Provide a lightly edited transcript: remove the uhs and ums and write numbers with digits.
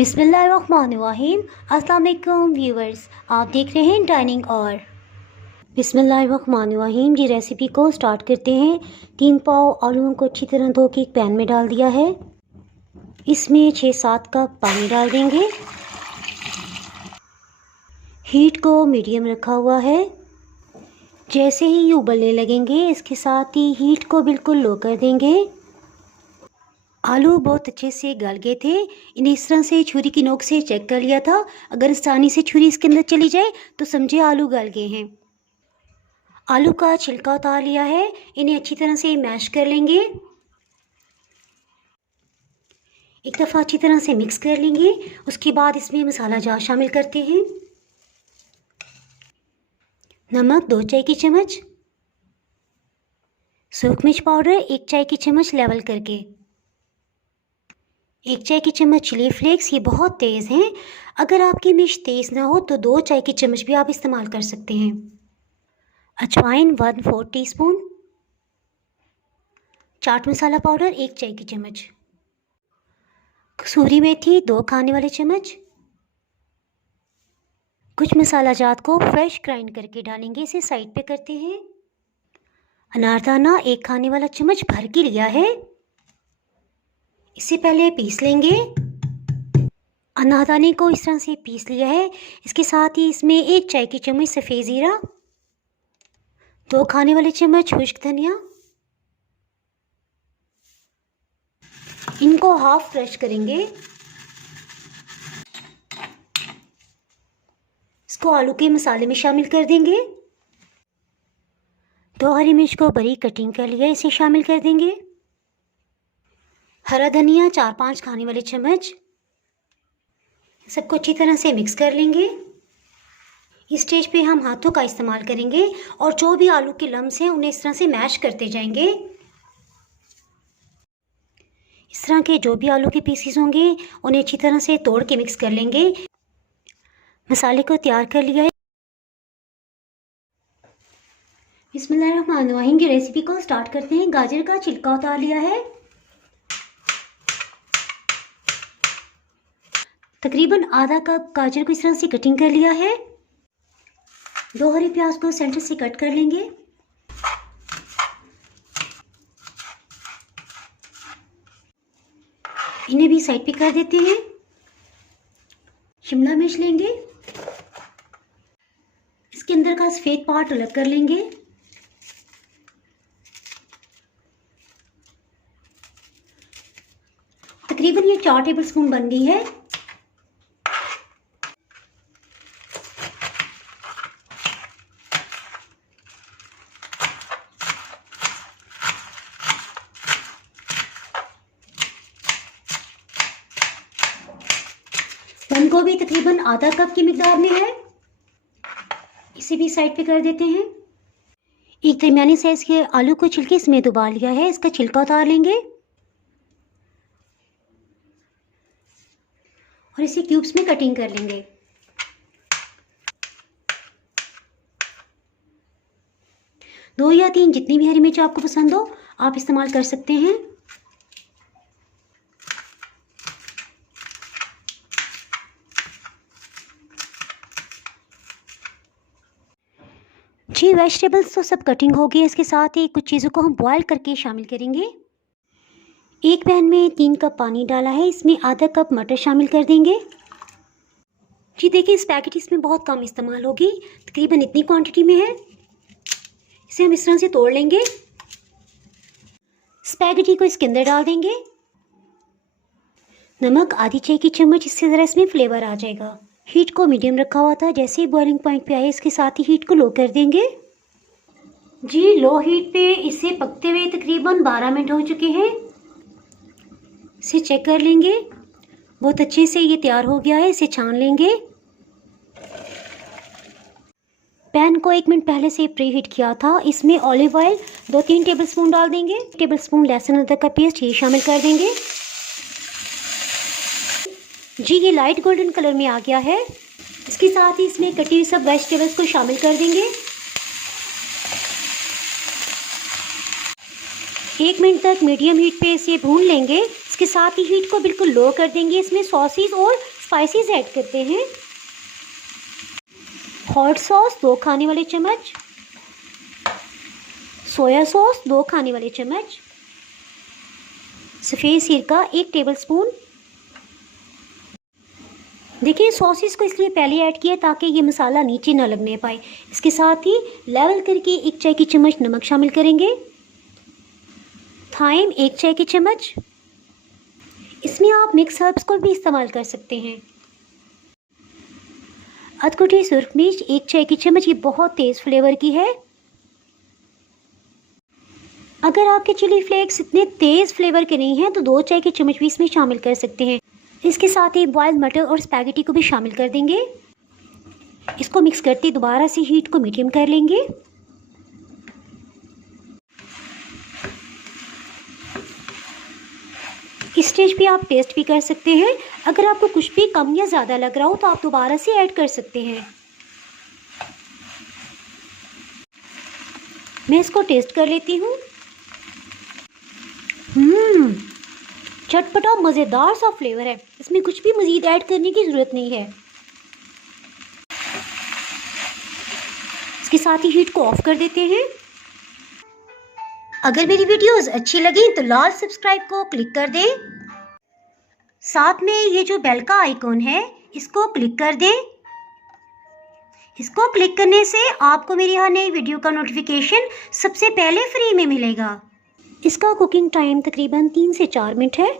बिस्मिल्लाहिर्रहमानिर्रहीम। अस्सलाम वालेकुम व्यूवर्स, आप देख रहे हैं डाइनिंग और बिस्मिल्लाहिर्रहमानिर्रहीम जी। रेसिपी को स्टार्ट करते हैं। 3 पाव आलूओं को अच्छी तरह धो के एक पैन में डाल दिया है। इसमें 6-7 कप पानी डाल देंगे। हीट को मीडियम रखा हुआ है। जैसे ही ये उबलने लगेंगे इसके साथ ही हीट को बिल्कुल लो कर देंगे। आलू बहुत अच्छे से गल गए थे। इन्हें इस तरह से छुरी की नोक से चेक कर लिया था। अगर आसानी से छुरी इसके अंदर चली जाए तो समझे आलू गल गए हैं। आलू का छिलका उतार लिया है। इन्हें अच्छी तरह से मैश कर लेंगे। एक दफ़ा अच्छी तरह से मिक्स कर लेंगे। उसके बाद इसमें मसाला जार शामिल करते हैं। नमक 2 चाय की चम्मच, सूख मिर्च पाउडर 1 चाय की चम्मच लेवल करके, 1 चाय की चम्मच चिली फ्लेक्स। ये बहुत तेज़ हैं। अगर आपकी मिर्च तेज़ ना हो तो 2 चाय की चम्मच भी आप इस्तेमाल कर सकते हैं। अजवाइन 1/4 टीस्पून, चाट मसाला पाउडर 1 चाय की चम्मच, कसूरी मेथी 2 खाने वाले चम्मच। कुछ मसाला जात को फ्रेश ग्राइंड करके डालेंगे। इसे साइड पे करते हैं। अनारदाना 1 खाने वाला चम्मच भर के लिया है। इसे पहले पीस लेंगे। अनारदाने को इस तरह से पीस लिया है। इसके साथ ही इसमें 1 चाय की चम्मच सफ़ेद ज़ीरा, 2 खाने वाले चम्मच खुश्क धनिया। इनको हाफ क्रश करेंगे। इसको आलू के मसाले में शामिल कर देंगे। 2 हरी मिर्च को बारीक कटिंग कर लिया, इसे शामिल कर देंगे। हरा धनिया 4-5 खाने वाले चम्मच। सबको अच्छी तरह से मिक्स कर लेंगे। इस स्टेज पे हम हाथों का इस्तेमाल करेंगे और जो भी आलू के लम्स हैं उन्हें इस तरह से मैश करते जाएंगे। इस तरह के जो भी आलू के पीसेस होंगे उन्हें अच्छी तरह से तोड़ के मिक्स कर लेंगे। मसाले को तैयार कर लिया है। बिस्मिल्लाहिर्रहमानिर्रहीम की रेसिपी को स्टार्ट करते हैं। गाजर का छिलका उतार लिया है। तकरीबन आधा कप गाजर को इस तरह से कटिंग कर लिया है। 2 हरी प्याज को सेंटर से कट कर लेंगे। इन्हें भी साइड पे कर देते हैं। शिमला मिर्च लेंगे। इसके अंदर का सफ़ेद पार्ट अलग कर लेंगे। तकरीबन ये 4 टेबलस्पून बन गई है। बंद गोभी तकरीबन आधा कप की मिकदार में है। इसे भी साइड पे कर देते हैं। एक दरमियानी साइज के आलू को छिलके इसमें डुबा लिया है। इसका छिलका उतार लेंगे और इसे क्यूब्स में कटिंग कर लेंगे। दो या 3 जितनी भी हरी मिर्च आपको पसंद हो आप इस्तेमाल कर सकते हैं। जी, वेजिटेबल्स तो सब कटिंग हो गई। इसके साथ ही कुछ चीज़ों को हम बॉयल करके शामिल करेंगे। एक पैन में 3 कप पानी डाला है। इसमें आधा कप मटर शामिल कर देंगे। जी देखिए, स्पैगेटी इसमें बहुत कम इस्तेमाल होगी, तकरीबन इतनी क्वांटिटी में है। इसे हम इस तरह से तोड़ लेंगे। स्पैगेटी को इसके अंदर डाल देंगे। नमक आधी चाय की चम्मच, इससे ज़रा इसमें फ्लेवर आ जाएगा। हीट को मीडियम रखा हुआ था। जैसे ही बॉइलिंग पॉइंट पे आए इसके साथ ही हीट को लो कर देंगे। जी, लो हीट पे इसे पकते हुए तकरीबन 12 मिनट हो चुके हैं। इसे चेक कर लेंगे। बहुत अच्छे से ये तैयार हो गया है। इसे छान लेंगे। पैन को 1 मिनट पहले से प्री हीट किया था। इसमें ऑलिव ऑयल 2-3 टेबलस्पून डाल देंगे। टेबलस्पून लहसुन अदरक का पेस्ट ये शामिल कर देंगे। जी, ये लाइट गोल्डन कलर में आ गया है। इसके साथ ही इसमें कटी हुई सब वेजिटेबल्स को शामिल कर देंगे। 1 मिनट तक मीडियम हीट पे इसे भून लेंगे। इसके साथ ही हीट को बिल्कुल लो कर देंगे। इसमें सॉसेस और स्पाइसेस ऐड करते हैं। हॉट सॉस 2 खाने वाले चम्मच, सोया सॉस 2 खाने वाले चम्मच, सफ़ेद सिरका 1 टेबलस्पून। देखिए सॉसेस को इसलिए पहले ऐड किया ताकि ये मसाला नीचे ना लगने पाए। इसके साथ ही लेवल करके 1 चाय की चम्मच नमक शामिल करेंगे। थाइम 1 चाय की चम्मच। इसमें आप मिक्स हर्ब्स को भी इस्तेमाल कर सकते हैं। अधकुटी सुर्ख मिर्च 1 चाय की चम्मच, ये बहुत तेज़ फ्लेवर की है। अगर आपके चिली फ्लेक्स इतने तेज़ फ्लेवर के नहीं हैं तो 2 चाय की चम्मच भी इसमें शामिल कर सकते हैं। इसके साथ ही बॉइल्ड मटर और स्पैगेटी को भी शामिल कर देंगे। इसको मिक्स करते दोबारा से हीट को मीडियम कर लेंगे। इस स्टेज पे आप टेस्ट भी कर सकते हैं। अगर आपको कुछ भी कम या ज़्यादा लग रहा हो तो आप दोबारा से ऐड कर सकते हैं। मैं इसको टेस्ट कर लेती हूँ। चटपटा मज़ेदार सा फ्लेवर है। इसमें कुछ भी मज़ीद ऐड करने की ज़रूरत नहीं है। इसके साथ ही हीट को ऑफ कर देते हैं। अगर मेरी वीडियोस अच्छी लगी तो लाल सब्सक्राइब को क्लिक कर दें। साथ में ये जो बेल का आइकॉन है इसको क्लिक कर दें। इसको क्लिक करने से आपको मेरी हर नई वीडियो का नोटिफिकेशन सबसे पहले फ्री में मिलेगा। इसका कुकिंग टाइम तकरीबन 3 से 4 मिनट है।